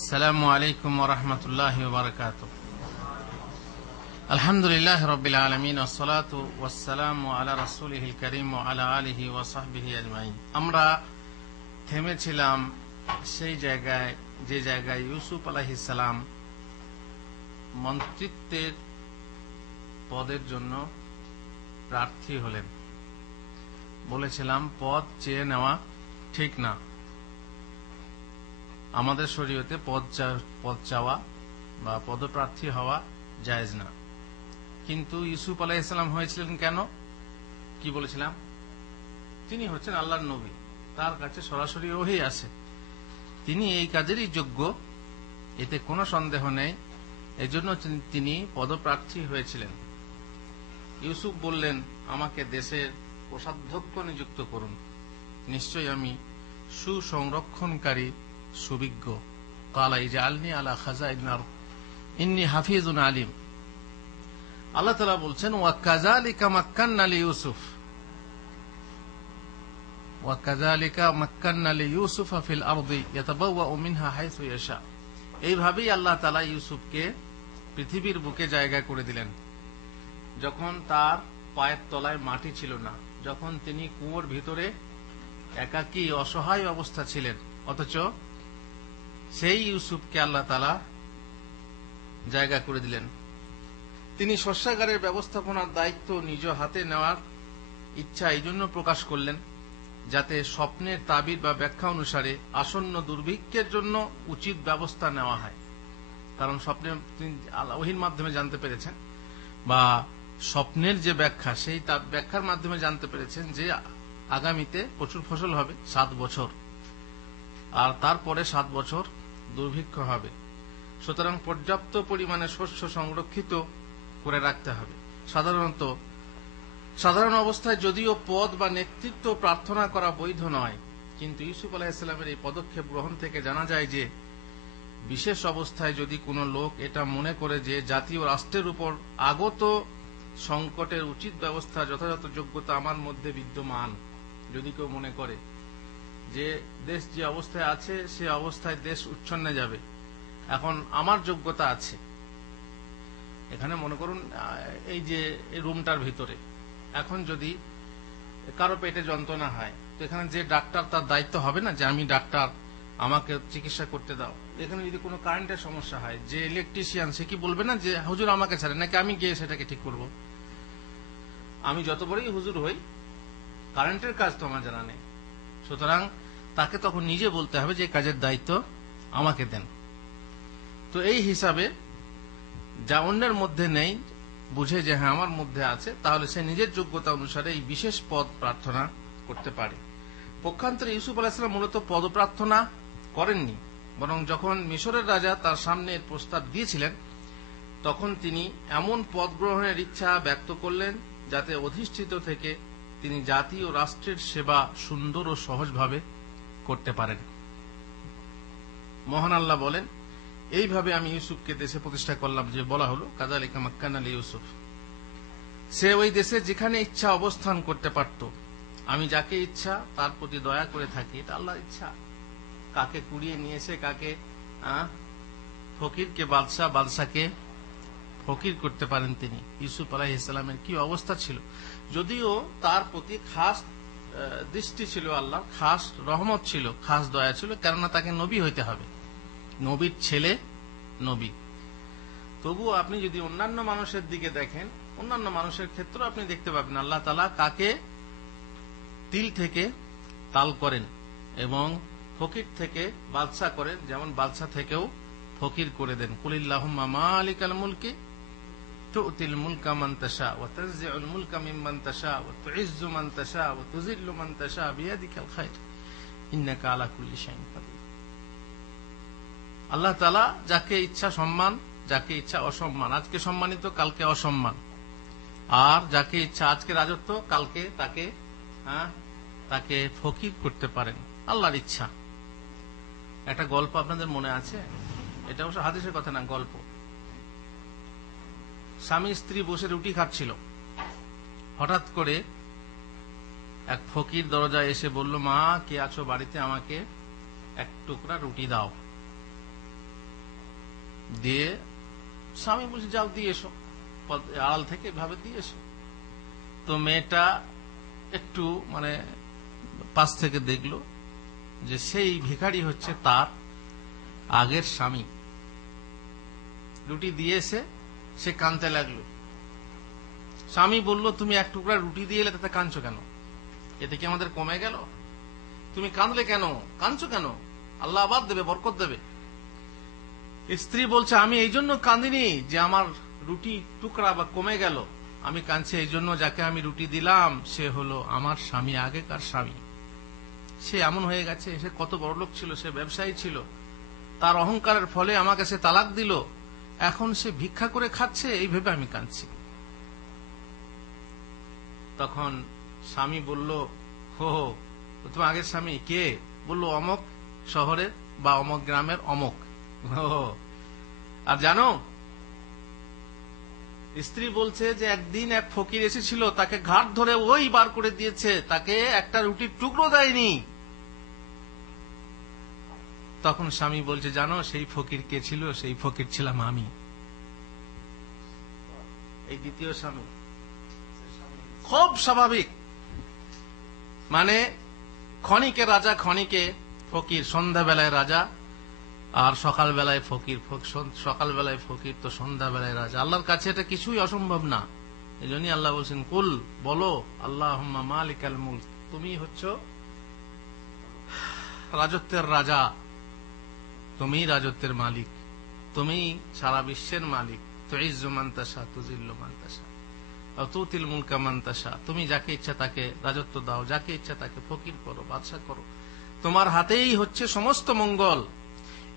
السلام عليكم ورحمة الله وبركاته. الحمد لله رب العالمين والصلاة والسلام على رسوله الكريم وعلى آله وصحبه أجمعين. আমরা থেমেছিলাম সেই জায়গায় যে জায়গায় ইউসুফ আলাইহিস সালাম মন্ত্রিত্বের পদের জন্য প্রার্থী হলেন। বলেছিলাম পদ চেয়ে নেওয়া ঠিক না, আমাদের শরীয়তে পদ চাওয়া বা পদপ্রার্থী হওয়া জায়েজ না। কিন্তু ইউসুফ আলাইহিস সালাম হয়েছিলেন কেন? কি বলেছিলাম? তিনি হচ্ছেন আল্লাহর নবী, তার কাছে সরাসরি ওহী আছে, তিনি এই কাজেরই যোগ্য, এতে কোনো সন্দেহ নেই। এজন্য তিনি পদপ্রার্থী হয়েছিলেন। ইউসুফ বললেন, আমাকে দেশের কোষাধ্যক্ষ নিযুক্ত করুন, নিশ্চয়ই আমি সুসংরক্ষণকারী সুবিজ্ঞ। ক্বালা ইজআলনি আলা খাযাইনিল আরদ ইন্নী হাফিজুন আলিম। আল্লাহ তাআলা বলছেন, ওয়া কাযালিকা মাক্কান্না লিইউসুফ ওয়া কাযালিকা মাক্কান্না লিইউসুফ ফিল আরদি ইয়াতাবাওয়াউ মিনহা হাইসু ইয়াশা। এইভাবেই আল্লাহ তাআলা ইউসুফকে পৃথিবীর বুকে জায়গা করে দিলেন, যখন তার পায়ের তলায় মাটি ছিল না, যখন তিনি কুয়োর ভিতরে একাকী অসহায় অবস্থা ছিলেন, অথচ সেই ইউসুফকে আল্লাহ তাআলা জায়গা করে দিলেন। তিনি শস্যাগারের ব্যবস্থাপনার দায়িত্ব নিজ হাতে নেওয়ার ইচ্ছা এই জন্য প্রকাশ করলেন, যাতে স্বপ্নের তাবির বা ব্যাখ্যা অনুসারে আসন্ন দুর্ভিক্ষের জন্য উচিত ব্যবস্থা নেওয়া হয়। কারণ স্বপ্নে তিনি ওহীর মাধ্যমে জানতে পেরেছেন, বা স্বপ্নের যে ব্যাখ্যা, সেই ব্যাখ্যার মাধ্যমে জানতে পেরেছেন যে আগামীতে প্রচুর ফসল হবে 7 বছর, আর তারপরে 7 বছর দুর্ভিক্ষ হবে। সুতরাং পর্যাপ্ত পরিমাণে শস্য সংরক্ষিত করে রাখতে হবে। সাধারণ অবস্থায় যদিও পদ বা নেতৃত্ব প্রার্থনা করা বৈধ নয়, কিন্তু ইউসুফ আলাইহিস সালামের এই পদক্ষেপ গ্রহণ থেকে জানা যায় যে বিশেষ অবস্থায় যদি কোনো লোক এটা মনে করে যে জাতীয় রাষ্ট্রের উপর আগত সংকটের উচিত ব্যবস্থা যথাযথ যোগ্যতা আমার মধ্যে বিদ্যমান, যদি কেউ মনে করে যে দেশ যে অবস্থায় আছে সে অবস্থায় দেশ উচ্ছন্নে যাবে, এখন আমার যোগ্যতা আছে। এখানে মনে করুন এই যে রুমটার ভিতরে এখন যদি কারো পেটে যন্ত্রণা হয়, তো এখানে যে ডাক্তার, তার দায়িত্ব হবে না যে আমি ডাক্তার, আমাকে চিকিৎসা করতে দাও। এখানে যদি কোনো কারেন্টের সমস্যা হয়, যে ইলেকট্রিশিয়ান, সে কি বলবে না যে হুজুর আমাকে ছাড়েন, নাকি আমি গিয়ে সেটাকে ঠিক করব? আমি যত বড়ই হুজুর হই, কারেন্টের কাজ তো আমার জানা নেই। সুতরাং তাকে তখন নিজে বলতে হবে যে কাজের দায়িত্ব আমাকে দেন। তো এই হিসাবে যা অন্যের মধ্যে নেই বুঝে যে হ্যাঁ আমার মধ্যে আছে, তাহলে সে নিজের যোগ্যতা অনুসারে এই বিশেষ পদ প্রার্থনা করতে পারে। পক্ষান্তরে ইউসুফ আলাইহিস সালাম মূলত পদ প্রার্থনা করেননি, বরং যখন মিশরের রাজা তার সামনে প্রস্তাব দিয়েছিলেন, তখন তিনি এমন পদ গ্রহণের ইচ্ছা ব্যক্ত করলেন যাতে অধিষ্ঠিত থেকে তিনি জাতি ও রাষ্ট্রের সেবা সুন্দর ও সহজভাবে করতে পারেন। মহান আল্লাহ বলেন, এইভাবে আমি ইউসুফকে দেশে প্রতিষ্ঠা করলাম, যে বলা হলো কাযালিকা মাক্কান্না লিইউসুফ। সে ওই দেশে যেখানে ইচ্ছা অবস্থান করতে পারত। আমি যাকে ইচ্ছা তার প্রতি দয়া করে থাকি, এটা আল্লাহর ইচ্ছা। কাকে কুড়িয়ে নিয়ে এসে কাকে ফকিরকে বাদশাহ, বাদশাকে ফকির করতে পারেন তিনি। ইউসুফ আলাইহিস সালামের কি অবস্থা ছিল, যদিও তার প্রতি খাস দৃষ্টি ছিল, আল্লাহ খাস রহমত ছিল, খাস দয়া ছিল, কেননা তাকে নবী হইতে হবে, নবীর ছেলে নবী। তবুও আপনি যদি অন্যান্য মানুষের দিকে দেখেন, অন্যান্য মানুষের ক্ষেত্রে আপনি দেখতে পাবেন আল্লাহ তাআলা কাকে তিল থেকে তাল করেন এবং ফকির থেকে বাদশা করেন, যেমন বাদশা থেকেও ফকির করে দেন। কুলিল্লাহুম্মা মালিকাল মুলকি তু'তিল মুলকা মান তাশা ওয়া তানজি'ুল মুলকা মিম্মান তাশা ওয়া তু'ইজ্জু মান তাশা ওয়া তুযিল্লু মান তাশা বিয়াদিকাল খায়র ইন্নাকা আলা কুল্লি শাইইন কাদির। আল্লাহ তাআলা যাকে ইচ্ছা সম্মান, যাকে ইচ্ছা অসম্মান, আজকে সম্মানিত কালকে অসম্মান, আর যাকে ইচ্ছা আজকে রাজত্ব কালকে তাকে ফকির করতে পারেন, আল্লাহর ইচ্ছা। একটা গল্প আপনাদের মনে আছে, এটা অবশ্য হাদিসের কথা না, গল্প। স্বামী স্ত্রী বসে রুটি খাচ্ছিল, হঠাৎ করে এক ফকির দরজায় এসে বলল, মা কে আছো বাড়িতে, আমাকে এক টুকরা রুটি দাও। দিয়ে স্বামী বলছে যাও দিয়ে এসো, আড়াল থেকে এভাবে দিয়ে এসো। তো মেয়েটা একটু মানে পাশ থেকে দেখলো যে সেই ভিখারি হচ্ছে তার আগের স্বামী। রুটি দিয়েছে, সে কাঁদতে লাগলো। স্বামী বলল, তুমি এক টুকরা রুটি দিয়ে এলে, তাতে কাঁদছো কেন? এতে কি আমাদের কমে গেল? তুমি কাঁদলে কেন, কাঁদছো কেন? আল্লাহ আবার দেবে, বরকত দেবে। স্ত্রী বলছে, আমি এই জন্য কাঁদিনি যে আমার রুটি টুকরা বা কমে গেল, আমি কাঁদছি এই জন্য যাকে আমি রুটি দিলাম সে হলো আমার স্বামী, আগেকার স্বামী। সে এমন হয়ে গেছে, সে কত বড় লোক ছিল, সে ব্যবসায়ী ছিল, তার অহংকারের ফলে আমাকে সে তালাক দিল, এখন সে ভিক্ষা করে খাচ্ছে, এই ভেবে আমি কাঁদছি। তখন স্বামী বলল, হো হো, তোমার আগের স্বামী কে? বলল, অমক শহরের বা অমক গ্রামের অমক। আর জানো, স্ত্রী বলছে যে একদিন এক ফকির এসেছিল, তাকে ঘাট ধরে ওই বার করে দিয়েছে, তাকে একটা রুটির টুকরো দেয়নি। তখন স্বামী বলছে, জানো সেই ফকির কে ছিল? সেই ফকির ছিলাম আমি। এই দ্বিতীয় স্বামী। খুব স্বাভাবিক, মানে ক্ষণিকে রাজা, ক্ষণিকে ফকির, সন্ধ্যাবেলায় রাজা আর সকালবেলায় ফকির, সকালবেলায় ফকির তো সন্ধ্যাবেলায় রাজা। আল্লাহর কাছে এটা কিছুই অসম্ভব না। এই জন্যই আল্লাহ বলছেন, কুল, বলো, আল্লাহুম্মা মালিকাল মুলক, তুমি হচ্ছ রাজত্বের রাজা, তুমি রাজত্বের মালিক, তুমি সারা বিশ্বের মালিক। তুইজ্জু মান তাশা, তুযিল্লু মান তাশা, তুতিল মুলকা মান তাশা, তুমি যাকে ইচ্ছা তাকে রাজত্ব দাও, যাকে ইচ্ছা তাকে ফকির করো, বাদশা করো, তোমার হাতেই হচ্ছে সমস্ত মঙ্গল।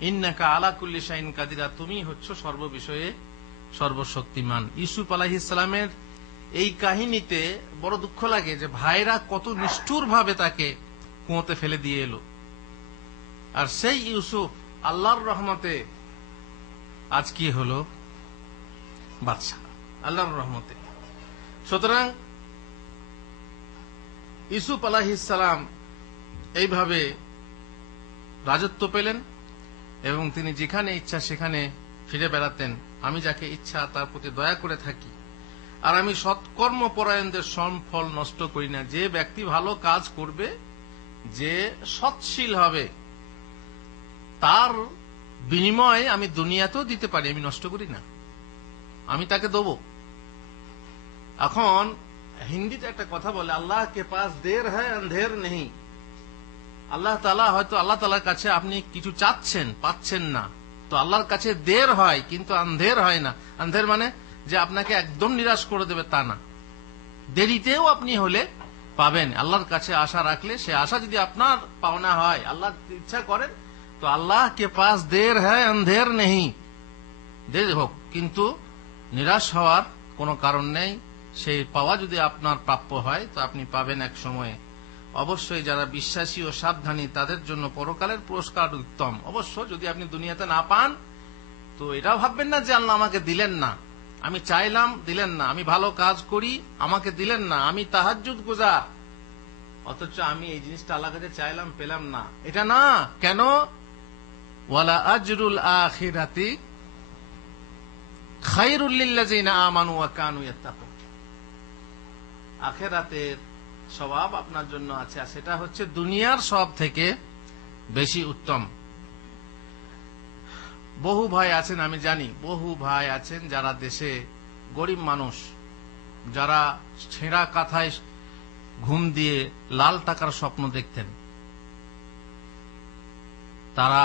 ইন্নাকা আলা কুল্লি শাইইন কাদিরা, তুমি হচ্ছ সর্ববিষয়ে সর্বশক্তিমান। ইউসুফ আলাইহিস সালামের এই কাহিনীতে বড় দুঃখ লাগে যে ভাইরা কত নিষ্ঠুর ভাবে তাকে কুয়োতে ফেলে দিয়ে এলো, আর সেই ইউসুফ আল্লাহর রহমতে আজ কি হলো? বাদশা, আল্লাহর রহমতে। সুতরাং ইউসুফ আলাইহিস সালাম এইভাবে রাজত্ব পেলেন এবং তিনি যেখানে ইচ্ছা সেখানে ফিরে বেড়াতেন। আমি যাকে ইচ্ছা তার প্রতি দয়া করে থাকি, আর আমি সৎকর্ম পরায়ণদের ফল নষ্ট করি না। যে ব্যক্তি ভালো কাজ করবে, যে সৎশীল হবে, তার বিনিময়ে আমি দুনিয়াতেও দিতে পারি, আমি নষ্ট করি না, আমি তাকে দেবো। এখন হিন্দিতে একটা কথা বলে, আল্লাহ কে পাস দের হ্যায় আন্ধের নেই। আল্লাহ তাআলা, হয়তো আল্লাহ তাআলার কাছে আপনি কিছু চাচ্ছেন, পাচ্ছেন না, তো আল্লাহর কাছে দের হয় কিন্তু আন্ধের হয় না। আন্ধের মানে যে আপনাকে একদম নিরাশ করে দেবে তা না, দেরিতেও আপনি হলে পাবেন। আল্লাহর কাছে আশা রাখলে, সে আশা যদি আপনার পাওনা হয়, আল্লাহ ইচ্ছা করেন, তো আল্লাহ কে পাস দের হ্যায় আন্ধের নেই, দেরি হোক কিন্তু নিরাশ হওয়ার কোনো কারণ নেই। সেই পাওয়া যদি আপনার প্রাপ্য হয় তো আপনি পাবেন এক সময়ে। অবশ্যই যারা বিশ্বাসী ও সাবধানী তাদের জন্য পরকালের পুরস্কার উত্তম। অবশ্য যদি আপনি দুনিয়াতে না পান তো এটাও ভাববেন না যে আল্লাহ আমাকে দিলেন না, আমি চাইলাম দিলেন না, আমি ভালো কাজ করি আমাকে দিলেন না, আমি তাহাজ্জুদ গুজার অথচ আমি এই জিনিসটা আল্লাহর কাছে চাইলাম পেলাম না, এটা না। কেন? ওয়ালা আজরুল আখিরাতি খায়রুল লিল্লাযিনা আমানু ওয়া কানু ইয়াত্তাকুন। আখিরাতের সওয়াব আপনার জন্য আছে, আর সেটা হচ্ছে দুনিয়ার সব থেকে বেশি উত্তম। বহু ভাই আছেন, আমি জানি বহু ভাই আছেন যারা দেশে গরিব মানুষ, যারা ছেঁড়া কাঁথায় ঘুম দিয়ে লাল টাকার স্বপ্ন দেখতেন। তারা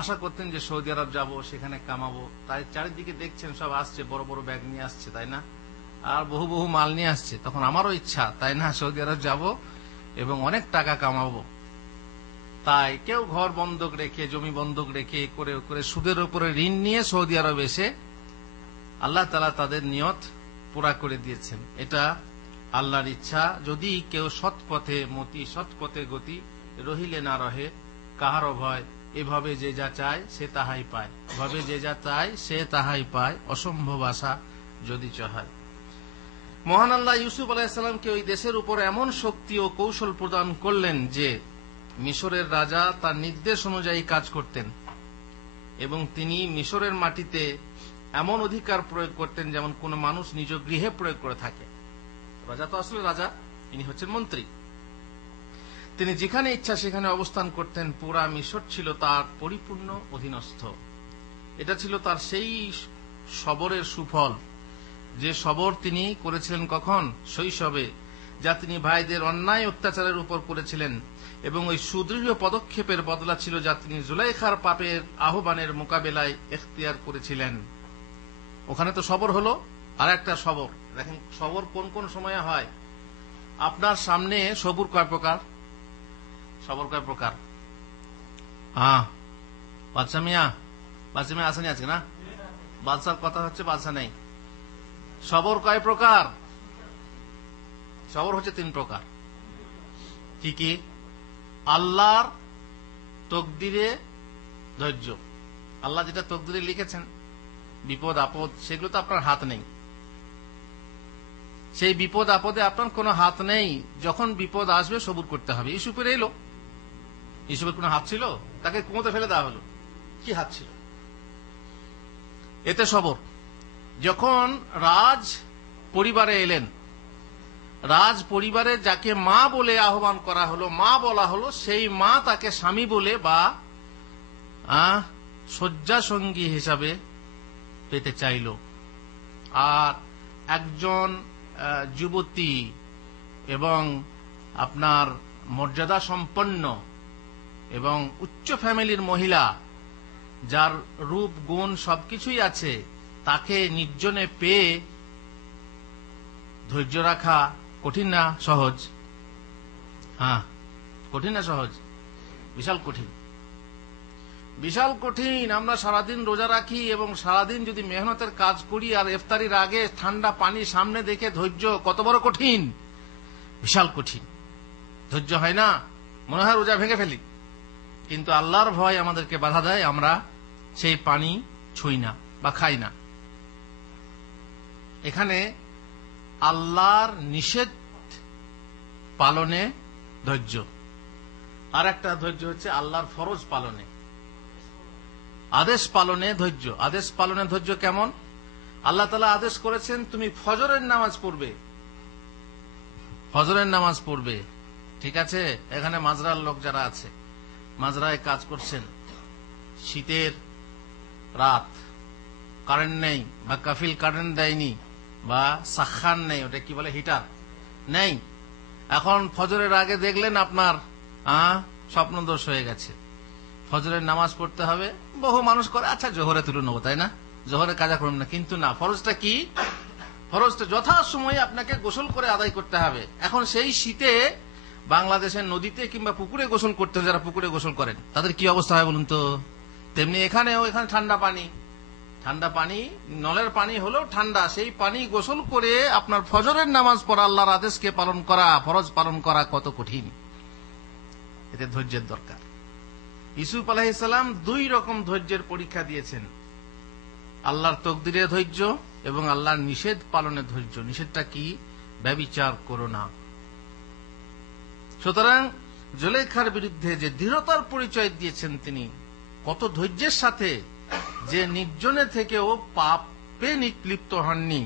আশা করতেন যে সৌদি আরব যাব, সেখানে কামাবো। তাই চারিদিকে দেখছেন সব আসছে, বড় বড় ব্যাগ নিয়ে আসছে, তাই না? আর বহু বহু মাল নিয়ে আসছে। তখন আমারও ইচ্ছা, তাই না, সৌদি আরব যাব এবং অনেক টাকা কামাবো। তাই কেউ ঘর বন্ধক রেখে, জমি বন্ধক রেখে, করে করে সুদের উপরে ঋণ নিয়ে সৌদি আরব এসে আল্লাহ তাআলা তাদের নিয়ত পুরা করে দিয়েছেন। এটা আল্লাহর ইচ্ছা। যদি কেউ সৎ পথে মতি, সৎ পথে গতি, রহিলে না রহে কাহারও ভয়। এভাবে যে যা চায় সে তাহাই পায়, এভাবে যে যা চায় সে তাহাই পায়, অসম্ভব আশা যদি চায়। মহান আল্লাহ ইউসুফ আলাইহিস সালামকে ওই দেশের উপর এমন শক্তি ও কৌশল প্রদান করলেন যে মিশরের রাজা তার নির্দেশ অনুযায়ী কাজ করতেন। এবং তিনি মিশরের মাটিতে এমন অধিকার প্রয়োগ করতেন যেমন কোন মানুষ নিজ গৃহে প্রয়োগ করে থাকে। রাজা তো আসলে রাজা, ইনি হচ্ছেন মন্ত্রী। তিনি যেখানে ইচ্ছা সেখানে অবস্থান করতেন। পুরা মিশর ছিল তার পরিপূর্ণ অধীনস্থ। এটা ছিল তার সেই সবরের সুফল, যে সবর তিনি করেছিলেন কখন? শৈশবে, যা তিনি ভাইদের অন্যায় অত্যাচারের উপর করেছিলেন, এবং ওই সুদৃঢ় পদক্ষেপের বদলা ছিল যা তিনি জুলাইখার পাপের আহ্বানের মোকাবেলায় এখতিয়ার করেছিলেন। ওখানে তো সবর হলো। আর একটা সবর দেখেন, সবর কোন কোন সময়ে হয়। আপনার সামনে সবুর কয় প্রকার? সবর কয় প্রকার? বাদশা মিয়া আসেনি আজকে না? বাদশার কথা হচ্ছে, বাদশা নেই। সবর কয় প্রকার? সবর হচ্ছে 3 প্রকার। কি কি? আল্লাহর তকদিরে ধৈর্য। আল্লাহ যেটা তকদিরে লিখেছেন, বিপদ আপদ, সেগুলো তো আপনার হাত নেই। সেই বিপদ আপদে আপনার কোনো হাত নেই। যখন বিপদ আসবে সবুর করতে হবে। ইউসুফের এলো, ইউসুফের কোনো হাত ছিল? তাকে কুয়োতে ফেলে দেওয়া হলো, কি হাত ছিল? এতে সবর। যখন রাজ পরিবারে এলেন, রাজ পরিবারে যাকে মা বলে আহ্বান করা হলো, মা বলা হলো, সেই মা তাকে স্বামী বলে বা শয্যা সঙ্গী হিসাবে পেতে চাইল। আর একজন যুবতী এবং আপনার মর্যাদা সম্পন্ন এবং উচ্চ ফ্যামিলির মহিলা, যার রূপ গুণ সবকিছুই আছে, তাকে নির্জনে পেয়ে ধৈর্য রাখা কঠিন না সহজ? কঠিন না সহজ? বিশাল কঠিন, বিশাল কঠিন। আমরা সারাদিন রোজা রাখি এবং সারাদিন যদি মেহনতের কাজ করি, আর ইফতারির আগে ঠান্ডা পানি সামনে দেখে ধৈর্য, কত বড় কঠিন! বিশাল কঠিন। ধৈর্য হয় না, মনে হয় রোজা ভেঙে ফেলি। কিন্তু আল্লাহর ভয় আমাদেরকে বাধা দেয়, আমরা সেই পানি ছুঁই না বা খাই না। এখানে আল্লাহর নিষেধ পালনে ধৈর্য, আর একটা ধৈর্য হচ্ছে আল্লাহর ফরজ পালনে, আদেশ পালনে ধৈর্য। আদেশ পালনে ধৈর্য কেমন? আল্লাহ তাআলা আদেশ করেছেন তুমি ফজরের নামাজ পড়বে, ফজরের নামাজ পড়বে। ঠিক আছে, এখানে মাজরার লোক যারা আছে, মাজরায় কাজ করছেন, শীতের রাত, কারেন্ট নেই বা কাফিল কারেন্ট দেয়নি বা সাখান নেই, ওটা কি বলে, হিটার নেই। এখন ফজরের আগে দেখলেন আপনার স্বপ্নদোষ হয়ে গেছে, ফজরের নামাজ পড়তে হবে। বহু মানুষ করে আচ্ছা জোহরে তুলে নেবো, তাই না, জোহরে কাজা করুন না। কিন্তু না, ফরজটা কি? ফরজটা যথাসময়ে আপনাকে গোসল করে আদায় করতে হবে। এখন সেই শীতে বাংলাদেশের নদীতে কিংবা পুকুরে গোসল করতে, যারা পুকুরে গোসল করেন তাদের কি অবস্থা হয় বলুন তো? তেমনি এখানেও, এখানে ঠান্ডা পানি, ঠান্ডা পানি, নলের পানি হলেও ঠান্ডা, সেই পানি গোসল করে আপনার ফজরের নামাজ পড়া, আল্লাহর আদেশকে পালন করা, ফরজ পালন করা কত কঠিন। এতে ধৈর্যের দরকার। ইউসুফ আলাইহিস সালাম 2 রকম ধৈর্যের পরীক্ষা দিয়েছেন, আল্লাহর তকদিরে ধৈর্য এবং আল্লাহর নিষেধ পালনে ধৈর্য। নিষেধটা কি? ব্যভিচার করো না। সুতরাং জুলেখার বিরুদ্ধে যে দৃঢ়তার পরিচয় দিয়েছেন তিনি, কত ধৈর্যের সাথে, যে নির্জনে থেকেও পাপে লিপ্ত হননি।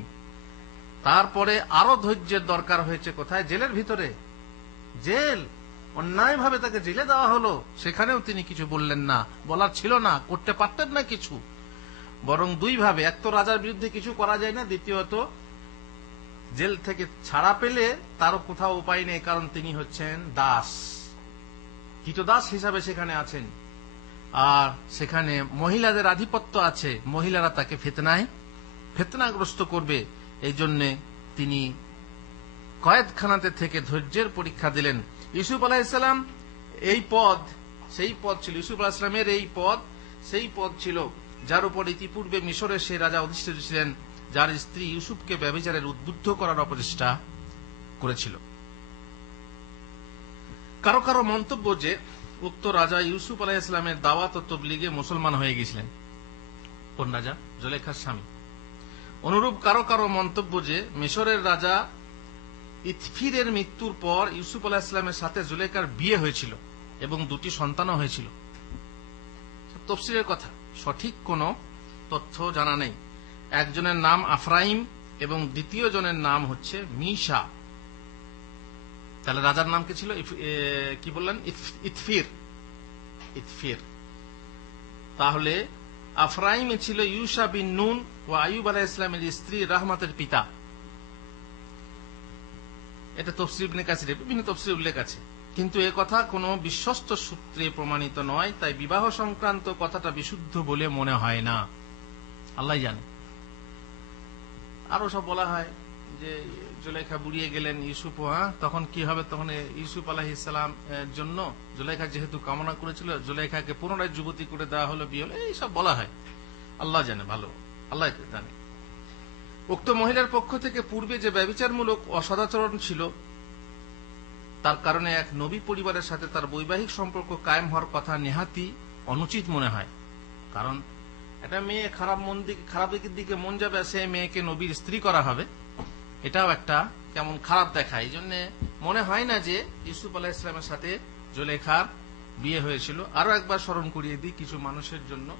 তারপরে আরো ধৈর্যের দরকার হয়েছে কোথায়? জেলের ভিতরে। জেল, অন্যায়ভাবে তাকে জেলে দেওয়া হলো, সেখানেও তিনি কিছু বললেন না, বলার ছিল না, করতে পারতেন না কিছু। বরং 2 ভাবে, এক তো রাজার বিরুদ্ধে কিছু করা যায় না, দ্বিতীয়ত জেল থেকে ছাড়া পেলে তারও কোথাও উপায় নেই, কারণ তিনি হচ্ছেন দাস, কৃতদাস হিসাবে সেখানে আছেন। আর সেখানে মহিলাদের আধিপত্য আছে, মহিলারা তাকে ফিতনাগ্রস্ত করবে। এই জন্যে তিনি কয়েদখানাতে থেকে ধৈর্যের পরীক্ষা দিলেন। ইউসুফ আলাইহিস সালাম এই পদ, সেই পদ ছিল, ইউসুফ আলাইহিস সালামের এই পদ সেই পদ ছিল যার উপর ইতিপূর্বে মিশরের সেই রাজা অধিষ্ঠিত ছিলেন, যার স্ত্রী ইউসুফকে ব্যভিচারের উদ্বুদ্ধ করার অপচেষ্টা করেছিল। কারো কারো মন্তব্য যে উক্ত রাজা ইউসুফ আলাইহিস সালামের দাওয়াত ও তাবলীগে মুসলমান হয়ে গেছিলেন। কোন রাজা? জুলেখার স্বামী। অনুরূপ কারো কারো মন্তব্য যে মিশরের রাজা ইতফিরের মৃত্যুর পর ইউসুফ আলাইহিস সালামের সাথে জুলেখার বিয়ে হয়েছিল এবং 2টি সন্তানও হয়েছিল। তাফসীরের কথা। সঠিক কোনো তথ্য জানা নেই। একজনের নাম আফরাইম এবং দ্বিতীয় জনের নাম হচ্ছে মিশা। তাহলে রাজার নাম কি ছিল? কি বললেন? ইতফির। ইতফির। তাহলে আফরাইমে ছিল ইউসা বিন নুন ও আইয়ুব আলাইহিস সালামের স্ত্রী রাহমাতের পিতা। এটা তাফসীর ইবনে কাসিরে বিভিন্ন তাফসীরে উল্লেখ আছে, কিন্তু এ কথা কোনো বিশ্বস্ত সূত্রে প্রমাণিত নয়। তাই বিবাহ সংক্রান্ত কথাটা বিশুদ্ধ বলে মনে হয় না, আল্লাহ জানে। আরো সব বলা হয় যে জুলাইখা বুড়িয়ে গেলেন ইউসুফ, তখন কি হবে? তখন ইউসুফ আলাইহিস সালাম জন্য জুলাইখা যেহেতু কামনা করেছিল, জুলাইখাকে পুনরায় যুবতী করে দেওয়া হলো, বিয়ে হলো, এইসব বলা হয়। আল্লাহ জানে, ভালো আল্লাহ জানে। উক্ত মহিলার পক্ষ থেকে পূর্বে যে ব্যভিচারমূলক অসদাচরণ ছিল, তার কারণে এক নবী পরিবারের সাথে তার বৈবাহিক সম্পর্ক কায়েম হওয়ার কথা নেহাতি অনুচিত মনে হয়। কারণ একটা মেয়ে খারাপ দিকের দিকে মন যাবে, সে মেয়েকে নবীর স্ত্রী করা হবে, এটাও একটা কেমন খারাপ দেখায়। এই জন্য মনে হয় না যে ইউসুফ আলাইহিস সালামের সাথে জুলেখার বিয়ে হয়েছিল। আরো একবার স্মরণ করিয়ে দিই কিছু মানুষের জন্য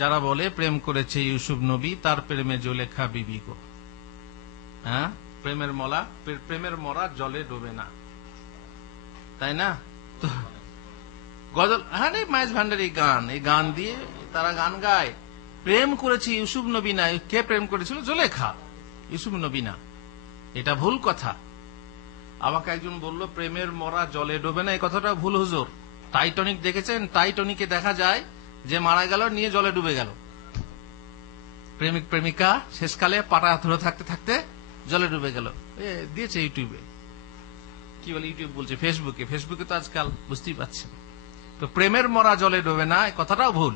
যারা বলে প্রেম করেছে ইউসুফ নবী, তার প্রেমে জুলেখা বিবি গো। হ্যাঁ, প্রেমের মরা জলে ডোবে না, তাই না? তো গজল, হ্যাঁ, মাইজ ভান্ডারি গান, এই গান দিয়ে তারা গান গায় প্রেম করেছে ইউসুফ নবী না। কে প্রেম করেছিল? জুলেখা, ইউসুফ নবী না। এটা ভুল কথা। আমাকে একজন বলল প্রেমের মরা জলে ডোবে না, এই কথাটা ভুল হুজুর। টাইটানিক দেখেছেন? টাইটানিকে দেখা যায় যে মারা গেল, নিয়ে জলে ডুবে গেল। প্রেমিক প্রেমিকা শেষকালে পাটা ধরে থাকতে থাকতে জলে ডুবে গেল। দিয়েছে ইউটিউবে, কি বলে ইউটিউব বলছে, ফেসবুকে তো আজকাল বুঝতেই পারছেন। তো প্রেমের মরা জলে ডোবে না, এই কথাটাও ভুল।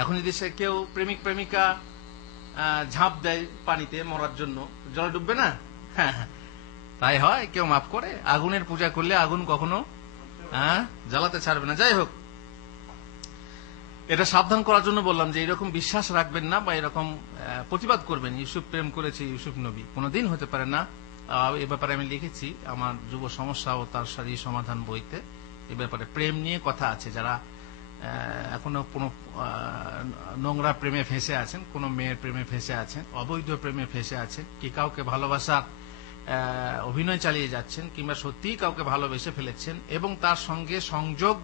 এখন যদি সে কেউ প্রেমিক প্রেমিকা ঝাঁপ দেয় পানিতে মরার জন্য, জলে ডুববে না? হ্যাঁ, তাই হয়। কেউ মাফ করে? আগুনের পূজা করলে আগুন কখনো জ্বালাতে ছাড়বে না। যাই হোক, এটা সাবধান করার জন্য বললাম যে এরকম বিশ্বাস রাখবেন না বা এরকম প্রতিবাদ করবেন ইউসুফ প্রেম করেছে ইউসুফ নবী, কোনোদিন হতে পারে না। এ ব্যাপারে আমি লিখেছি আমার যুব সমস্যা ও তার সারি সমাধান বইতে। এ ব্যাপারে প্রেম নিয়ে কথা আছে। যারা এখনো কোনো নোংরা প্রেমে ফেঁসে আছেন, কোনো মেয়ের প্রেমে ফেঁসে আছেন, অবৈধ প্রেমে ফেঁসে আছেন, কি কাউকে ভালোবাসার অভিনয় চালিয়ে যাচ্ছেন, কিংবা সত্যিই কাউকে ভালোবেসে ফেলেছেন এবং তার সঙ্গে সংযোগ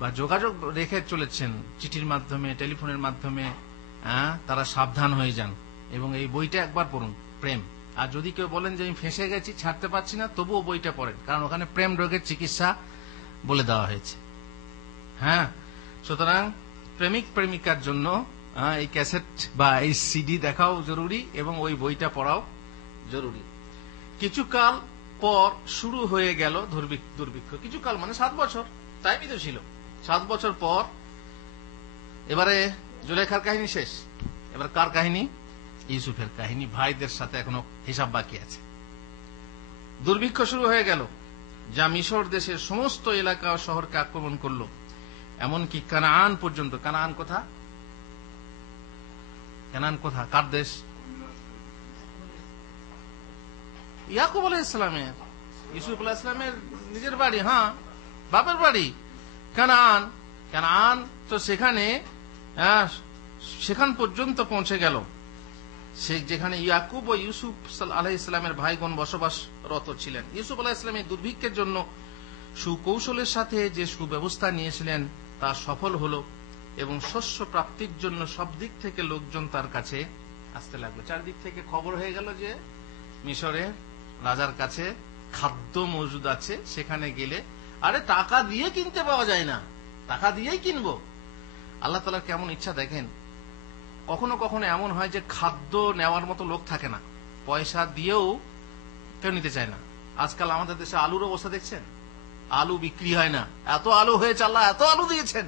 বা যোগাযোগ রেখে চলেছেন চিঠির মাধ্যমে, টেলিফোনের মাধ্যমে, তারা সাবধান হয়ে যান এবং এই বইটা একবার পড়ুন, প্রেম। আর যদি কেউ বলেন যে আমি ফেঁসে গেছি, ছাড়তে পারছি না, তবুও বইটা পড়েন, কারণ ওখানে প্রেম রোগের চিকিৎসা বলে দেওয়া হয়েছে। হ্যাঁ, সুতরাং প্রেমিক প্রেমিকার জন্য এই ক্যাসেট বা এই সিডি দেখাও জরুরি এবং ওই বইটা পড়াও জরুরি। কিছুকাল পর শুরু হয়ে গেল দুর্ভিক্ষ। কিছুকাল মানে 7 বছর, টাইমই তো ছিল। 7 বছর পর এবারে জুলেখার কাহিনী শেষ। এবার কার কাহিনী? ইউসুফের কাহিনী। ভাইদের সাথে এখনো হিসাব বাকি আছে। দুর্ভিক্ষ শুরু হয়ে গেল, যা মিশর দেশের সমস্ত এলাকা ও শহরকে আক্রমণ করলো, এমনকি কানান পর্যন্ত। কানান কোথা? কানান কোথা? কার দেশ? ইয়াকুব আলাইহিস সালামের, ইউসুফ আলাইহিস সালামের নিজের বাড়ি, হ্যাঁ, বাপের বাড়ি কানান। কানান তো সেখান পর্যন্ত পৌঁছে গেল, সে যেখানে ইয়াকুব ও ইউসুফ আলাইহিস সালামের ভাইগণ বসবাসরত ছিলেন। ইউসুফ আলাইহিস সালাম এই দুর্ভিক্ষের জন্য সুকৌশলের সাথে যে সুব্যবস্থা নিয়েছিলেন তা সফল হলো এবং শস্য প্রাপ্তির জন্য সব দিক থেকে লোকজন তার কাছে আসতে লাগলো। চারদিক থেকে খবর হয়ে গেল যে মিশরে রাজার কাছে খাদ্য মজুদ আছে, সেখানে গেলে আরে টাকা দিয়ে কিনতে পাওয়া যায় না, টাকা দিয়েই কিনবো। আল্লাহ তাআলার কেমন ইচ্ছা দেখেন। কখনো কখনো এমন হয় যে খাদ্য নেওয়ার মতো লোক থাকে না, পয়সা দিয়েও কেউ নিতে চায় না। আজকাল আমাদের দেশে আলুর অবস্থা দেখছেন, আলু বিক্রি হয় না। এত আলু হয়েছে, আল্লাহ এত আলু দিয়েছেন,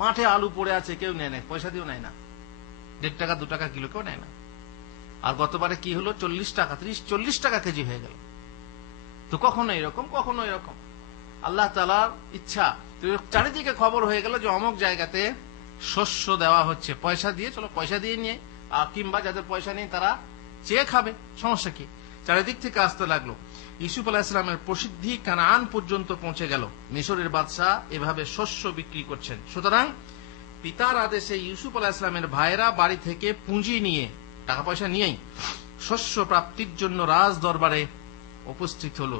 মাঠে আলু পড়ে আছে, কেউ নেয় না, পয়সা দিয়েও নেয় না। 1.5 টাকা 2 টাকা কিলো কেউ নেয় না। আর গতবারে কি হলো, 40 টাকা 30-40 টাকা কেজি হয়ে গেল। তো কখনো এরকম, কখনো এরকম, আল্লাহ তাআলার ইচ্ছা। চারিদিকে খবর হয়ে গেল যে অমুক জায়গাতে শস্য দেওয়া হচ্ছে, পয়সা দিয়ে, চলো পয়সা দিয়ে নিয়ে, কিংবা যাদের পয়সা নেই তারা চেয়ে খাবে, সমস্যা কি? চারিদিক থেকে আসতে লাগলো। ইউসুফ আলাইহিস সালামের প্রসিদ্ধি কানান পর্যন্ত পৌঁছে গেল। মিশরের বাদশাহ এভাবে শস্য বিক্রি করছেন। সুতরাং পিতার আদেশে ইউসুফ আলাইহিস সালামের ভাইরা বাড়ি থেকে পুঁজি নিয়ে, টাকা পয়সা নিয়েই শস্য প্রাপ্তির জন্য রাজ দরবারে উপস্থিত হল।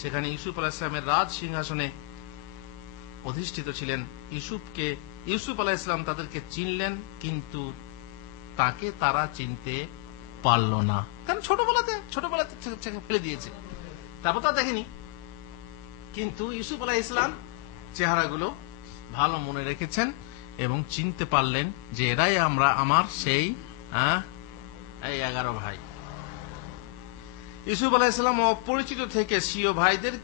সেখানে ইউসুফ আলাইহিস সালামের রাজ সিংহাসনে অধিষ্ঠিত ছিলেন। ইউসুফ আলাইহিস সালাম তাদেরকে চিনলেন, কিন্তু তাকে তারা চিনতে পারল না, কারণ ছোটবেলাতে ফেলে দিয়েছে, তারপর তা দেখেনি। কিন্তু ইউসুফ আলাইহিস সালাম চেহারাগুলো ভালো মনে রেখেছেন এবং চিনতে পারলেন যে এরাই আমার সেই 11 ভাই। ইউসুফ আলাইহিস সালাম অপরিচিত থেকে স্বীয় ভাইদের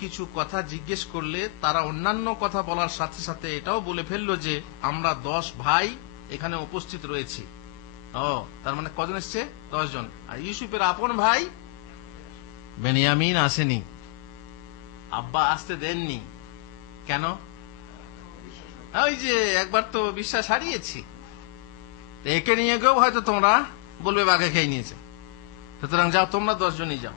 কিছু কথা জিজ্ঞেস করলে তারা অন্যান্য কথা বলার সাথে সাথে এটাও বলে ফেলল যে আমরা 10 ভাই এখানে উপস্থিত রয়েছি। তার মানে কজন এসছে? 10 জন। আর ইউসুফের আপন ভাই বেনিয়ামিন আসেনি, আব্বা আসতে দেননি। কেন? ওই যে একবার তো বিশ্বাস হারিয়েছি, একে নিয়ে গেও হয়তো তোমরা বলবে বাঘে খেয়ে নিয়েছে, সুতরাং যাও, তোমরা 10 জনই যাও।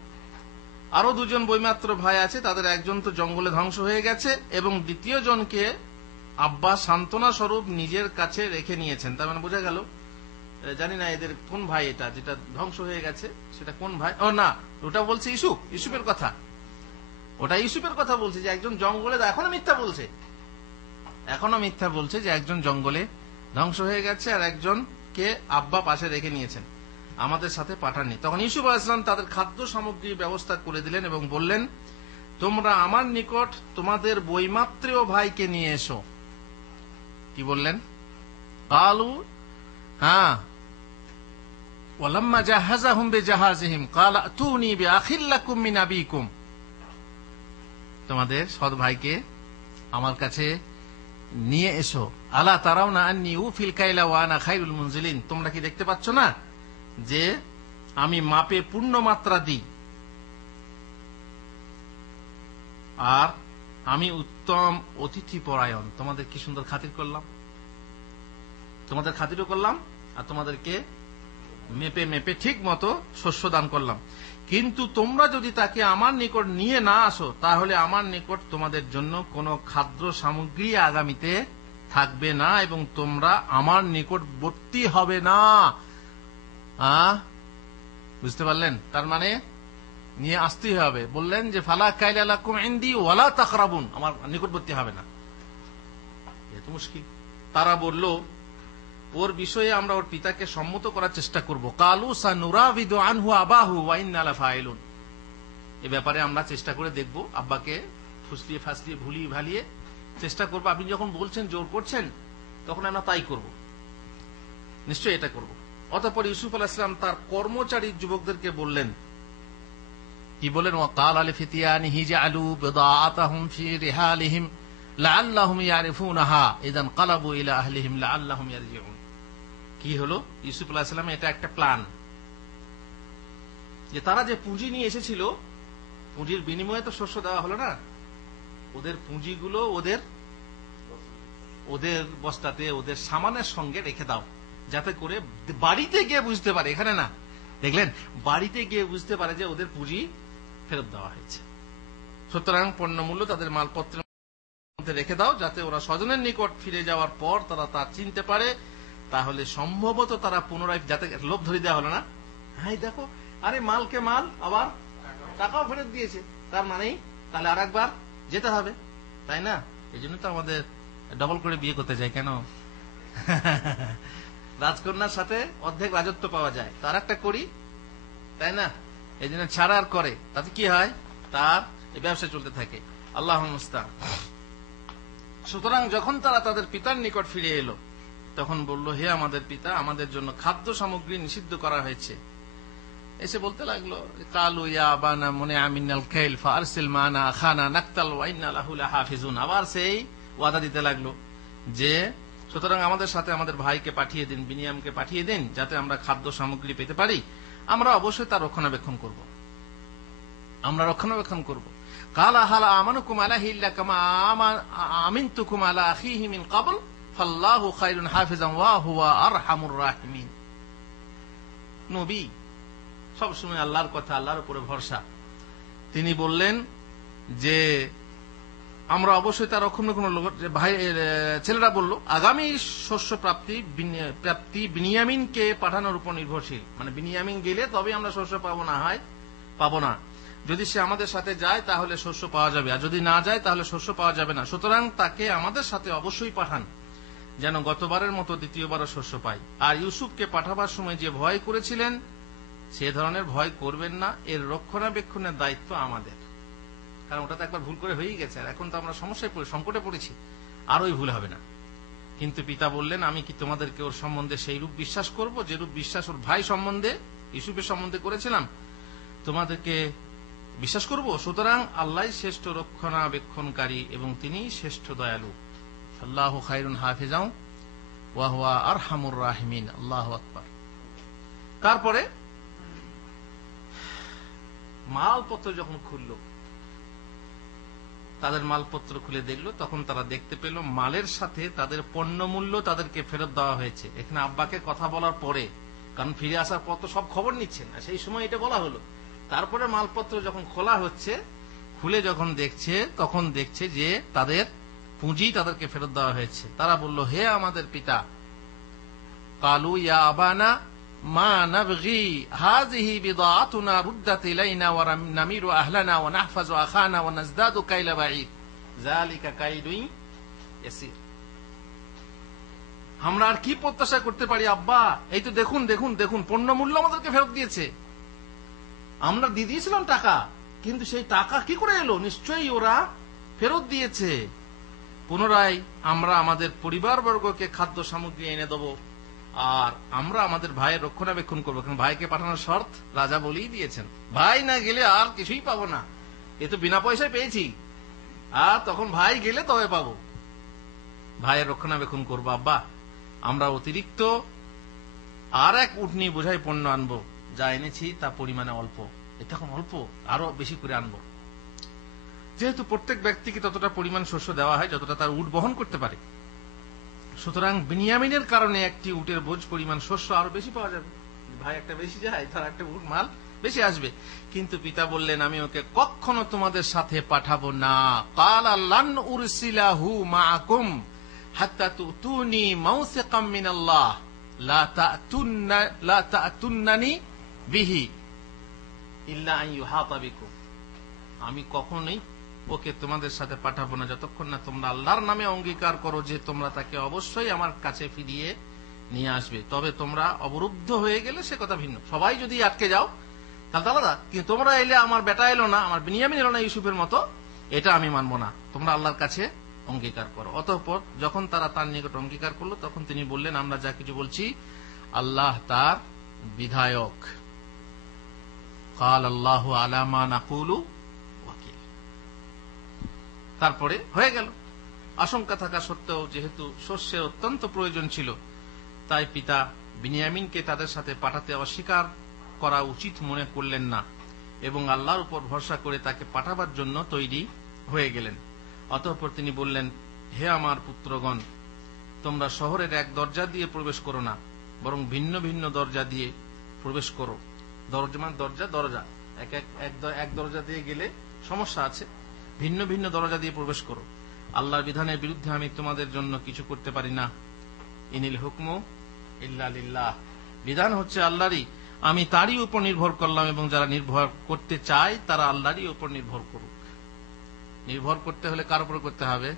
আরো 2 জন বৈমাত্র ভাই আছে, তাদের একজন তো জঙ্গলে ধ্বংস হয়ে গেছে এবং দ্বিতীয় জনকে আব্বা সান্ত্বনা স্বরূপ নিজের কাছে রেখে নিয়েছেন। তার মানে বোঝা গেল, জানি না এদের কোন ভাই, এটা যেটা ধ্বংস হয়ে গেছে সেটা কোন ভাই। না, ওটা বলছে ইউসুফের কথা, ওটা ইউসুফের কথা বলছে যে একজন জঙ্গলে, এখনো মিথ্যা বলছে যে একজন জঙ্গলে ধ্বংস হয়ে গেছে আর একজনকে আব্বা পাশে রেখে নিয়েছেন, আমাদের সাথে পাঠাননি। তখন ইউসুফ আলাইহিস সালাম তাদের খাদ্য সামগ্রীর ব্যবস্থা করে দিলেন এবং বললেন, তোমরা আমার নিকট তোমাদের বৈমাত্রেয় ভাইকে নিয়ে এসো। কি বললেন? কালু ওয়ালাম্মা জাহাযাহুম বিজাহাযিহিম ক্বালা আতুনি বিআখিল লাকুম মিন আবিকুম, তোমাদের সৎ ভাইকে আমার কাছে নিয়ে এসো। আলা তারাউনা আন্নী উফিল কাইলা ওয়া আনা খায়রুল মুনজিলিন, তোমরা কি দেখতে পাচ্ছ না যে আমি মাপে পূর্ণ মাত্রা দিই আর আমি উত্তম অতিথি পরায়ণ। তোমাদের কি সুন্দর খাতির করলাম, তোমাদের খাতিরও করলাম আর তোমাদেরকে মেপে ঠিক মতো শস্য দান করলাম। কিন্তু তোমরা যদি তাকে আমার নিকট নিয়ে না আসো, তাহলে আমার নিকট তোমাদের জন্য কোনো খাদ্য সামগ্রী আগামীতে থাকবে না এবং তোমরা আমার নিকটবর্তী হবে না। বুঝতে পারলেন? তার মানে নিয়ে আসতেই হবে। বললেন যে ফালা কাইলা লাকুম ইনদি ওয়ালা তাকরাবুন, আমার নিকটবর্তী হবে না। এ তো মুশকিল। তারা বলল, ওর বিষয়ে আমরা ওর পিতাকে সম্মত করার চেষ্টা করব। কালু সানুরাবিদু আনহু আবাহু ওয়া ইন্না লাফাইলুন, এই ব্যাপারে আমরা চেষ্টা করে দেখব, আব্বাকে ফুসলিয়ে ফাসলিয়ে ভুলিয়ে ভালিয়ে চেষ্টা করব। আপনি যখন বলছেন, জোর করছেন, তখন আমরা তাই করব, নিশ্চয়ই এটা করব। অতঃপর ইউসুফ আলাইহিস সালাম তার কর্মচারী যুবকদেরকে বললেন, কি বলেন? ওয়াকাল আলি ফিতিয়ানিহি জাআলু বিদাআতাহুম ফি রিহালিহিম লাআল্লাহুম ইয়ারিফুনাহা ইযান ক্বালাবু ইলা আহলিহিম লাআল্লাহুম ইয়ারজিউন। কি হলো? ইউসুফ আলাইহিস সালাম এটা একটা প্ল্যান, যে তারা যে পুঁজি নিয়ে এসেছিল, পুঁজির বিনিময়ে তো শস্য দেওয়া হলো না, ওদের পুঁজিগুলো ওদের বস্তাতে, ওদের সামানের সঙ্গে রেখে দাও, যাতে করে বাড়িতে গিয়ে বুঝতে পারে, এখানে না, দেখলেন, বাড়িতে গিয়ে বুঝতে পারে যে ওদের পুঁজি ফেরত দেওয়া হয়েছে। সুতরাং পণ্য মূল্য তাদের মালপত্রের মধ্যে রেখে দাও, যাতে ওরা স্বজনের নিকট ফিরে যাওয়ার পর তারা তা চিনতে পারে। তাহলে সম্ভবত তারা পুনরায়, যাতে লোভ ধরে দেওয়া হলো না, হ্যাঁ দেখো, আরে মালকে মাল, আবার টাকাও ফেরত দিয়েছে, তার মানেই তাহলে আর একবার যেতে হবে, তাই না? এই জন্য তো আমাদের ডবল করে বিয়ে করতে যায়। কেন? রাজকন্যার সাথে অর্ধেক রাজত্ব পাওয়া যায়, তার একটা করি, তাই না? এই জন্য ছাড়া আর করে, তাতে কি হয়, তার এই ব্যবসা চলতে থাকে। আল্লাহুল মুস্তাআন। সুতরাং যখন তারা তাদের পিতার নিকট ফিরে এলো, তখন বলল, হে আমাদের পিতা, আমাদের জন্য খাদ্য সামগ্রী নিষিদ্ধ করা হয়েছে। এসে বলতে লাগলো, কালু ইয়া আবানা মুনিআ মিনাল কাইল ফারসিল মানা আখানা নাকতাল ওয়া ইন্না লাহু লাহাফিজুন। আবার সেই ওয়াদা দিতে লাগলো যে সুতরাং আমাদের সাথে আমাদের ভাইকে পাঠিয়ে দিন, বিনিয়ামকে পাঠিয়ে দিন, যাতে আমরা খাদ্য সামগ্রী পেতে পারি। আমরা অবশ্যই তার রক্ষণাবেক্ষণ করব। কালা হালা আমানুকুম আলাইহি ইল্লা কামা আমিনতুকুম আলা আখিহি মিন ক্বাবল ফাল্লাহু খায়রুন হাফিজান ওয়া হুয়া আরহামুর রাহিমিন। নবী সবসময় আল্লাহর কথা, আল্লাহর উপরে ভরসা, তিনি বললেন যে আমরা অবশ্যই তার রক্ষণাবেক্ষণ ভাই ছেলেরা বলল আগামী শস্য প্রাপ্তি বিনিয়ামিনকে পাঠানোর উপর নির্ভরশীল, মানে বিনিয়ামিন গেলে তবে আমরা শস্য পাবো না। যদি সে আমাদের সাথে যায় তাহলে শস্য পাওয়া যাবে, আর যদি না যায় তাহলে শস্য পাওয়া যাবে না। সুতরাং তাকে আমাদের সাথে অবশ্যই পাঠান, যেন গতবারের মতো দ্বিতীয়বারও শস্য পাই। আর ইউসুফকে পাঠাবার সময় যে ভয় করেছিলেন সে ধরনের ভয় করবেন না, এর রক্ষণাবেক্ষণের দায়িত্ব আমাদের। কারণ ওটা তো একবার ভুল করে হয়েই গেছে, আর এখন তো আমরা সংকটে পড়েছি, আর ওই ভুল হবে না। কিন্তু পিতা বললেন, আমি কি তোমাদেরকে ওর সম্বন্ধে সেই রূপ বিশ্বাস করব যে রূপ বিশ্বাস ওর ভাই সম্বন্ধে, ইউসুফের সম্বন্ধে করেছিলাম? তোমাদেরকে বিশ্বাস করব? সুতরাং আল্লাহ শ্রেষ্ঠ রক্ষণাবেক্ষণকারী এবং তিনি শ্রেষ্ঠ দয়ালু। আল্লাহু খায়রুন হাফিজাও ওয়া হুয়া আরহামুর রাহিমিন। আল্লাহু আকবার। তারপরে মালপত্র যখন খুলল, তাদের মালপত্র খুলে দেখলো, তখন তারা দেখতে পেল মালের সাথে তাদের পণ্য মূল্য তাদেরকে ফেরত দেওয়া হয়েছে। এখানে আব্বাকে কথা বলার পরে, কারণ ফিরে আসার পর তো সব খবর নিচ্ছেন, সেই সময় এটা বলা হলো। তারপরে মালপত্র যখন খোলা হচ্ছে, খুলে যখন দেখছে, তখন দেখছে যে তাদের পুঁজি তাদেরকে ফেরত দেওয়া হয়েছে। তারা বলল, হে আমাদের পিতা, কালু ইয়া আবানা মা নাবগি হাযিহি বিদাআতুনা রুদ্দাত ইলাইনা ওয়া নামিরু আহলানা ওয়া নাহফাজু আখানা ওয়া নাজদাদু কাইলা বাঈদ যালিকা কাইদুন ইয়াসির। আমরা আর কি প্রত্যাশা করতে পারি আব্বা? এই তো দেখুন দেখুন দেখুন, পণ্য মূল্য আমাদেরকে ফেরত দিয়েছে। আমরা দিয়ে দিয়েছিলাম টাকা, কিন্তু সেই টাকা কি করে এলো? নিশ্চয়ই ওরা ফেরত দিয়েছে। পুনরায় আমরা আমাদের পরিবারবর্গকে খাদ্য সামগ্রী এনে দেবো, আর আমরা আমাদের ভাইয়ের রক্ষণাবেক্ষণ করবো। কারণ ভাইকে পাঠানোর শর্ত রাজা বলেই দিয়েছেন, ভাই না গেলে আর কিছুই পাবো না, এ তো বিনা পয়সায় পেয়েছি, আর তখন ভাই গেলে তবে পাবো। ভাইয়ের রক্ষণাবেক্ষণ করবো আব্বা। আমরা অতিরিক্ত আর এক উটনি বোঝাই পণ্য আনবো, যা এনেছি তা পরিমাণে অল্প, এটা এখন অল্প, আরো বেশি করে আনবো। যেহেতু প্রত্যেক ব্যক্তিকে ততটা পরিমাণ শস্য দেওয়া হয় যতটা তার উট বহন করতে পারে, সুতরাং বিনিয়ামিনের কারণে একটি উটের বোঝ পরিমাণ শস্য আরো বেশি পাওয়া যাবে। ভাই একটা বেশি যায়, তার একটা উট মাল বেশি আসবে। কিন্তু পিতা বললেন, আমি ওকে কখনো তোমাদের সাথে পাঠাবো না। ক্বালা লান উরসিলাহু মাআকুম হাত্তা তুতুনি মাওসিকাম মিনাল্লাহ লা তা'তুন্নানি বিহি ইল্লা আন ইউহাতা বিকুম। আমি কখনোই ওকে তোমাদের সাথে পাঠাবো না যতক্ষণ না তোমরা আল্লাহর নামে অঙ্গীকার করো যে তোমরা তাকে অবশ্যই আমার কাছে ফিরিয়ে নিয়ে আসবে। তবে তোমরা অবরুদ্ধ হয়ে গেলে সে কথা ভিন্ন। সবাই যদি আটকে যাও তাহলে আলাদা, কিন্তু তোমরা এলে, আমার বেটা এলো না, আমার বিনিয়ামিন এলো না ইউসুফের মতো, এটা আমি মানবো না। তোমরা আল্লাহর কাছে অঙ্গীকার করো। অতঃপর যখন তারা তার নিকট অঙ্গীকার করলো, তখন তিনি বললেন, আমরা যা কিছু বলছি আল্লাহ তার বিধায়ক। ক্বালা আল্লাহু আলা মা নাকুলু ওয়াকিল। তারপরে হয়ে গেল। আশঙ্কা থাকা সত্ত্বেও যেহেতু শস্যের অত্যন্ত প্রয়োজন ছিল, তাই পিতা বিনিয়ামিনকে তাদের সাথে পাঠাতে অস্বীকার করা উচিত মনে করলেন না এবং আল্লাহর উপর ভরসা করে তাকে পাঠাবার জন্য তৈরি হয়ে গেলেন। অতঃপর তিনি বললেন, হে আমার পুত্রগণ, তোমরা শহরের এক দরজা দিয়ে প্রবেশ করো না, বরং ভিন্ন ভিন্ন দরজা দিয়ে প্রবেশ করো। দরজা এক দরজা দিয়ে গেলে সমস্যা আছে, ভিন্ন ভিন্ন দরজা দিয়ে প্রবেশ করো। আল্লাহর বিধানের বিরুদ্ধে আমি তোমাদের জন্য কিছু করতে পারি না। ইনিল হুকমু ইল্লা লিল্লাহ। বিধান হচ্ছে আল্লাহরই, আমি তারই উপর নির্ভর করলাম এবং যারা নির্ভর করতে চায় তারা আল্লাহরই উপর নির্ভর করুক। নির্ভর করতে হলে কার উপর করতে হবে?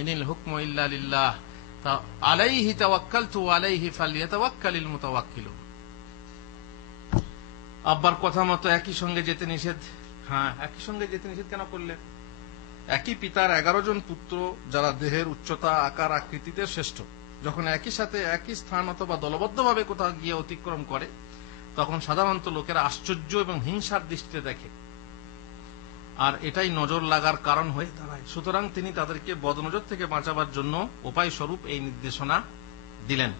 ইনিল হুকমু ইল্লা লিল্লাহ, আলাইহি তাওয়াক্কালতু ওয়া আলাইহি ফালইয়াতাওয়াক্কালিল মুতাওয়াক্কিলুন। আব্বার কথা মতো একই সঙ্গে যেতে নিষেধ। হ্যাঁ, একই সঙ্গে যেতে নিষেধ কেন করলেন? একই পিতার 11 জন পুত্র, যারা দেহের উচ্চতা, আকার, আকৃতিতে শ্রেষ্ঠ, যখন একই সাথে একই স্থান অথবা দলবদ্ধভাবে কোথাও গিয়ে অতিক্রম করে, তখন সাধারণত লোকেরা আশ্চর্য এবং হিংসার দৃষ্টিতে দেখে, আর এটাই নজর লাগার কারণ হয়ে দাঁড়ায়। সুতরাং তিনি তাদেরকে বদনজর থেকে বাঁচাবার জন্য উপায় স্বরূপ এই নির্দেশনা দিলেন,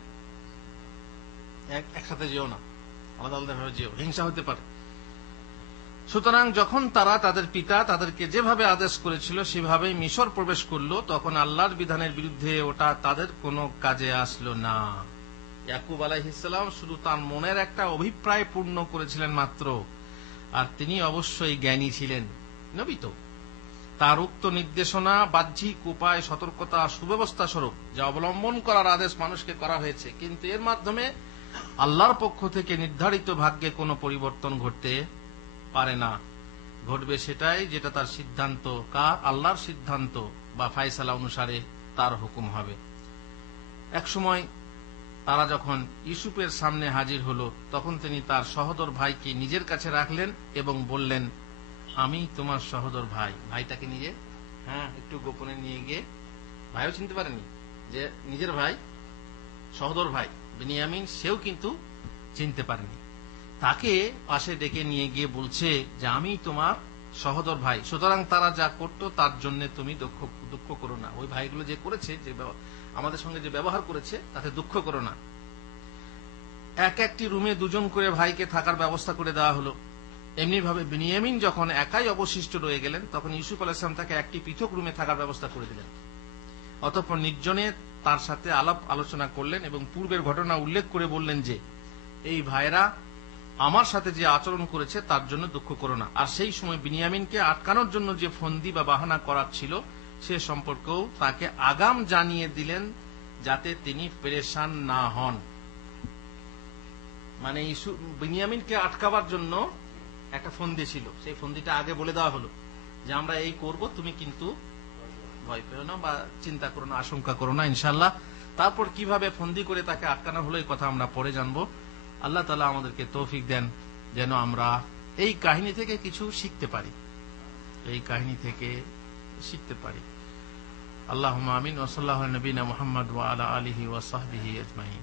একসাথে যেও না, আলাদা আলাদা ভাবে যেও, হিংসা হতে পারে। সুতরাং যখন তারা, তাদের পিতা তাদেরকে যেভাবে আদেশ করেছিল সেভাবেই মিশর প্রবেশ করলো, তখন আল্লাহর বিধানের বিরুদ্ধে ওটা তাদের কোনো কাজে আসলো না। ইয়াকুব আলাইহিস সালাম শুধু তার মনের একটা অভিপ্রায় পূর্ণ করেছিলেন মাত্র, আর তিনি অবশ্যই জ্ঞানী ছিলেন। নবী তো। তার উক্ত নির্দেশনা, বাহ্যিক উপায়, সতর্কতা, সুব্যবস্থা স্বরূপ যা অবলম্বন করার আদেশ মানুষকে করা হয়েছে, কিন্তু এর মাধ্যমে আল্লাহর পক্ষ থেকে নির্ধারিত ভাগ্যে কোনো পরিবর্তন ঘটতে পারে না। ঘটবে সেটাই যেটা তার সিদ্ধান্ত, আল্লাহর সিদ্ধান্ত বা ফায়সালা অনুসারে তার হুকুম হবে। এক সময় তারা যখন ইউসুফের সামনে হাজির হলো, তখন তিনি তার সহোদর ভাইকে নিজের কাছে রাখলেন এবং বললেন, আমি তোমার সহোদর ভাই। ভাইটাকে নিজে একটু গোপনে নিয়ে গিয়ে, ভাইও চিনতে পারেনি যে নিজের ভাই, সহোদর ভাই বিনিয়ামিন, সেও কিন্তু চিনতে পারেনি। তাকে পাশে ডেকে নিয়ে গিয়ে বলছে যে আমি তোমার সহোদর ভাই, সুতরাং তারা যা করতো তার জন্য তুমি দুঃখ করো না। ওই ভাইগুলো যে করেছে, যে আমাদের সঙ্গে যে ব্যবহার করেছে, তাতে দুঃখ করো না। একটি রুমে দুজন করে ভাইকে থাকার ব্যবস্থা করে দেওয়া হলো। এমনি ভাবে বিনিয়ামিন যখন একাই অবশিষ্ট রয়ে গেলেন, তখন ইউসুফ আলাইহিস সালাম তাকে একটি পৃথক রুমে থাকার ব্যবস্থা করে দিলেন। অতঃপর নির্জনে তার সাথে আলাপ আলোচনা করলেন এবং পূর্বের ঘটনা উল্লেখ করে বললেন যে এই ভাইরা আমার সাথে যে আচরণ করেছে তার জন্য দুঃখ করো না। আর সেই সময় বিনিয়ামিনকে আটকানোর জন্য যে ফন্দি বা বাহানা করার ছিল, সে সম্পর্কেও তাকে আগাম জানিয়ে দিলেন যাতে তিনি পেরেশান না হন। মানে বিনিয়ামিনকে আটকাবার জন্য একটা ফন্দি ছিল, সেই ফন্দিটা আগে বলে দেওয়া হলো যে আমরা এই করব, তুমি কিন্তু ভয় পেও না বা চিন্তা করো না, আশঙ্কা করো না, ইনশাআল্লাহ। তারপর কিভাবে ফন্দি করে তাকে আটকানো হলো, এই কথা আমরা পরে জানবো। আল্লাহ তাআলা আমাদেরকে তৌফিক দেন যেন আমরা এই কাহিনী থেকে কিছু শিখতে পারি, আল্লাহুম্মা আমিন। ওয়া সাল্লাল্লাহু আলা নবিনা মুহাম্মদ ওয়া আলা আলিহি ওয়া সাহবিহি আজমাইন।